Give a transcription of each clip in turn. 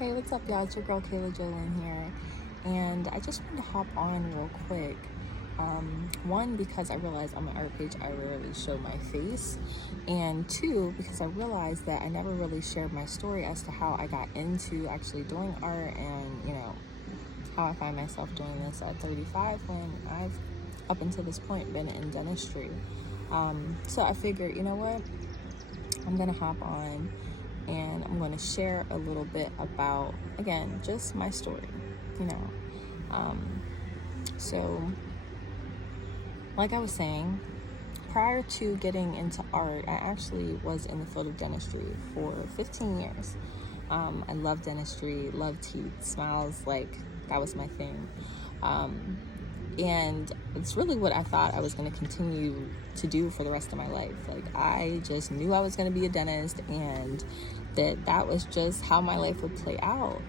Hey, what's up, y'all? It's your girl KaylaJolynn here, and I just wanted to hop on real quick. One, because I realized on my art page I rarely show my face, and two, because I realized that I never really shared my story as to how I got into actually doing art, and how I find myself doing this at 35 when I've up until this point been in dentistry. So I figured, you know what, I'm gonna hop on and I'm going to share a little bit about, again, just my story, you know. So, like I was saying, prior to getting into art, I actually was in the field of dentistry for 15 years. I love dentistry, love teeth, smiles, like that was my thing. And it's really what I thought I was going to continue to do for the rest of my life. Like, I just knew I was going to be a dentist, and that was just how my life would play out.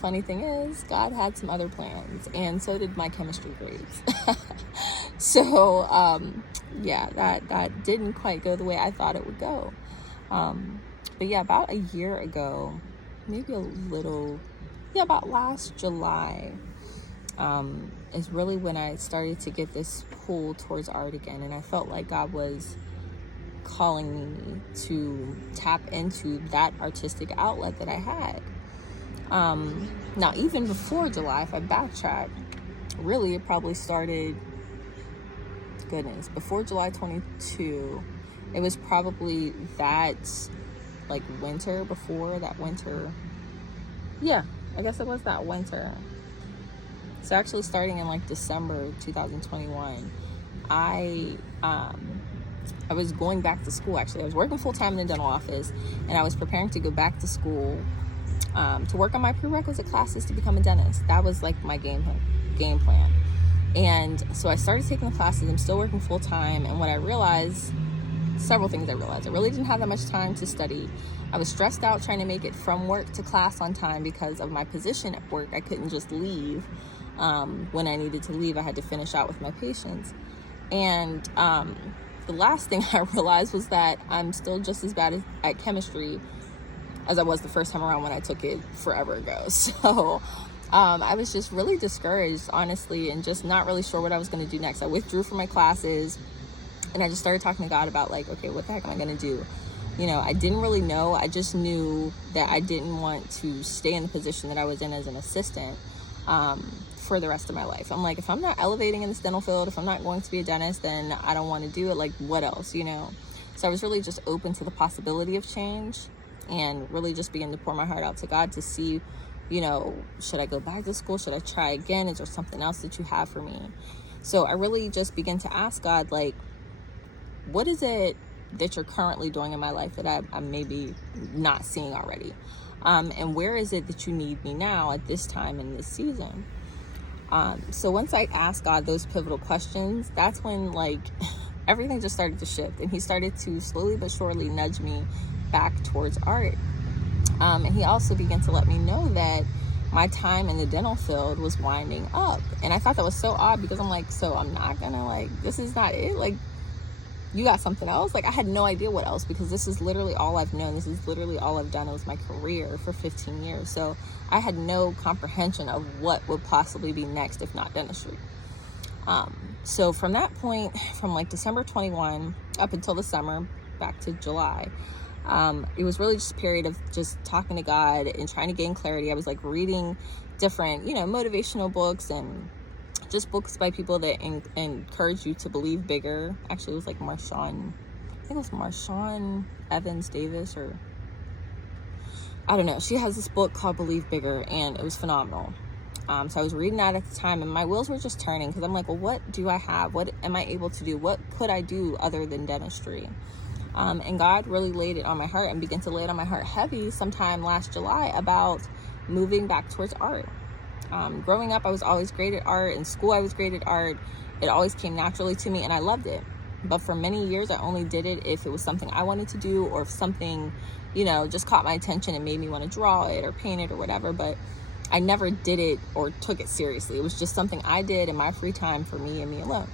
Funny thing is, God had some other plans, and so did my chemistry grades. So, that didn't quite go the way I thought it would go. But yeah, about a year ago, about last July, is really when I started to get this pull towards art again, and I felt like God was calling me to tap into that artistic outlet that I had. Now, even before July, if I backtrack, really it probably started, before July 22, it was probably that, like, winter, before that winter. Yeah, I guess it was that winter. So actually starting in like December 2021, I was going back to school. Actually, I was working full-time in the dental office, and I was preparing to go back to school to work on my prerequisite classes to become a dentist. That was like my game plan. And so I started taking the classes. I'm still working full-time, and what I realized, several things I realized. I really didn't have that much time to study. I was stressed out trying to make it from work to class on time because of my position at work. I couldn't just leave. When I needed to leave, I had to finish out with my patients. And the last thing I realized was that I'm still just as bad at chemistry as I was the first time around when I took it forever ago. So I was just really discouraged, honestly, and just not really sure what I was going to do next. I withdrew from my classes, and I just started talking to God about, like, okay, what the heck am I going to do? I didn't really know. I just knew that I didn't want to stay in the position that I was in as an assistant for the rest of my life. I'm like, if I'm not elevating in this dental field, if I'm not going to be a dentist, then I don't want to do it. Like, what else, So I was really just open to the possibility of change, and really just began to pour my heart out to God to see, should I go back to school? Should I try again? Is there something else that you have for me? So I really just began to ask God, like, what is it that you're currently doing in my life that I'm maybe not seeing already? And where is it that you need me now at this time in this season? So once I asked God those pivotal questions, that's when, like, everything just started to shift, and he started to slowly but surely nudge me back towards art. And he also began to let me know that my time in the dental field was winding up. And I thought that was so odd, because I'm like, so I'm not gonna, like, this is not it? Like, you got something else? Like, I had no idea what else, because this is literally all I've known. This is literally all I've done. It was my career for 15 years. So I had no comprehension of what would possibly be next, if not dentistry. So from that point, from like December 21 up until the summer, back to July, it was really just a period of just talking to God and trying to gain clarity. I was like reading different, motivational books, and just books by people that encourage you to believe bigger. Actually, it was like Marshawn Evans Davis, or I don't know. She has this book called Believe Bigger, and it was phenomenal. So I was reading that at the time, and my wheels were just turning, because I'm like, well, what do I have? What am I able to do? What could I do other than dentistry? And God really laid it on my heart, and began to lay it on my heart heavy sometime last July about moving back towards art. Growing up, I was always great at art. In school, I was great at art. It always came naturally to me, and I loved it. But for many years, I only did it if it was something I wanted to do, or if something, just caught my attention and made me want to draw it or paint it or whatever. But I never did it or took it seriously. It was just something I did in my free time for me and me alone.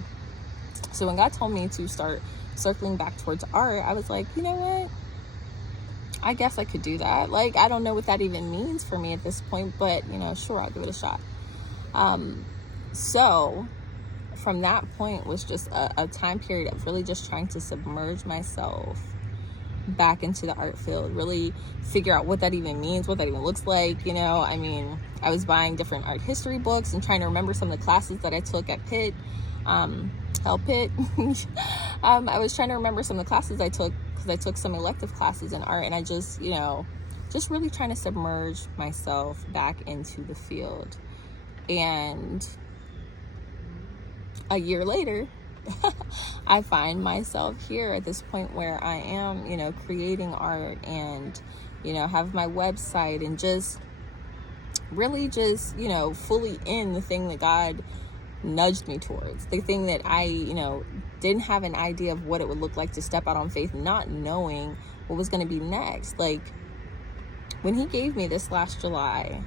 So when God told me to start circling back towards art, I was like, you know what? I guess I could do that. Like, I don't know what that even means for me at this point, but, you know, sure, I'll give it a shot. So from that point was just a time period of really just trying to submerge myself back into the art field, really figure out what that even means, what that even looks like. You know, I mean, I was buying different art history books and trying to remember some of the classes that I took at Pitt, Pitt. I was trying to remember some of the classes I took, because I took some elective classes in art, and I just, you know, just really trying to submerge myself back into the field. And a year later, I find myself here at this point where I am, you know, creating art and, you know, have my website and just really just, you know, fully in the thing that God nudged me towards, the thing that I, you know, didn't have an idea of what it would look like to step out on faith, not knowing what was going to be next. Like, when he gave me this last July,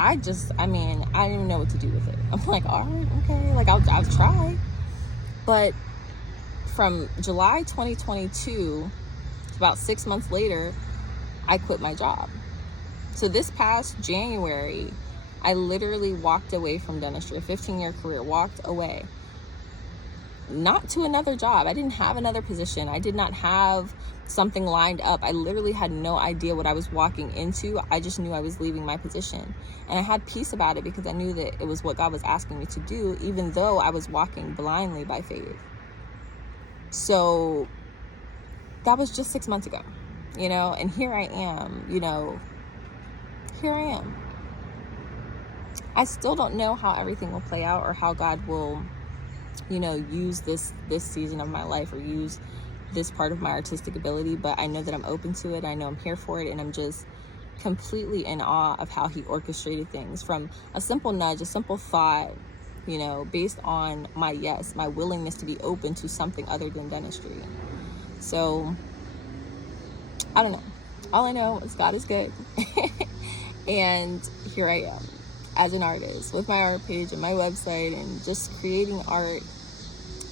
I didn't even know what to do with it. I'm like, all right, okay, like I'll try. But from July 2022 to about 6 months later, I quit my job. So this past January, I literally walked away from dentistry, a 15-year career, walked away. Not to another job. I didn't have another position. I did not have something lined up. I literally had no idea what I was walking into. I just knew I was leaving my position. And I had peace about it because I knew that it was what God was asking me to do, even though I was walking blindly by faith. So that was just 6 months ago, you know, and here I am, you know, here I am. I still don't know how everything will play out or how God will, you know, use this season of my life or use this part of my artistic ability, but I know that I'm open to it. I know I'm here for it, and I'm just completely in awe of how he orchestrated things from a simple nudge, a simple thought, you know, based on my yes, my willingness to be open to something other than dentistry. So I don't know. All I know is God is good. And here I am as an artist with my art page and my website and just creating art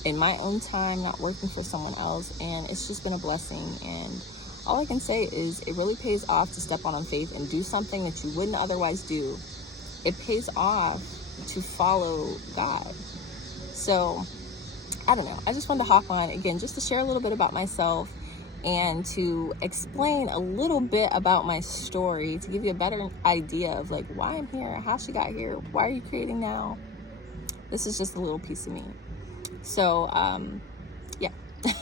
in my own time, not working for someone else. And it's just been a blessing. And all I can say is it really pays off to step on faith and do something that you wouldn't otherwise do. It pays off to follow God. So I don't know. I just wanted to hop on again just to share a little bit about myself and to explain a little bit about my story, to give you a better idea of like why I'm here, how she got here, why are you creating now. This is just a little piece of me. So